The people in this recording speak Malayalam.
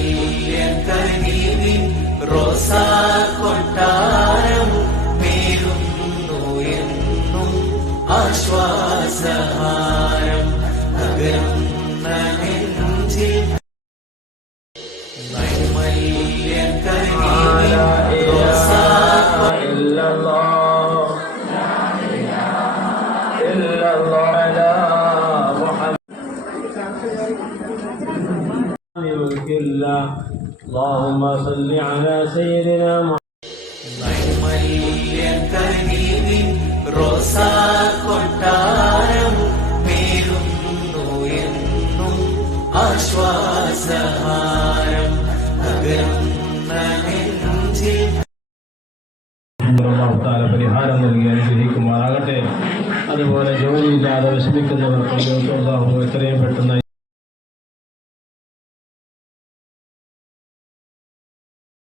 നന്മല്യനിൽ റോസാ കൊട്ടാരം മേലുന്നു എന്നും ആശ്വാസഹാരം അകന്ന നെഞ്ചിൽ. നന്മല്യനിൽ റോസാ ഇല്ലല്ലോ ഇല്ലല്ലോ ملك الله اللهم صل على سيدنا محمد നൈമല്യക്കനീവിൻ റോസാ കൊട്ടാരം മേലുന്നു എന്നും ആശ്വാസഹാരം നഗരുന്ന നെഞ്ചിൽ അള്ളാഹു താല പരിഹാരം നൽകി അനുഗ്രഹിക്കുമാറാകട്ടെ അതുപോലെ ജോലിയില്ലാതെ വിഷമിക്കുന്നവർക്ക് അള്ളാഹു എത്രയും പെട്ടെന്ന്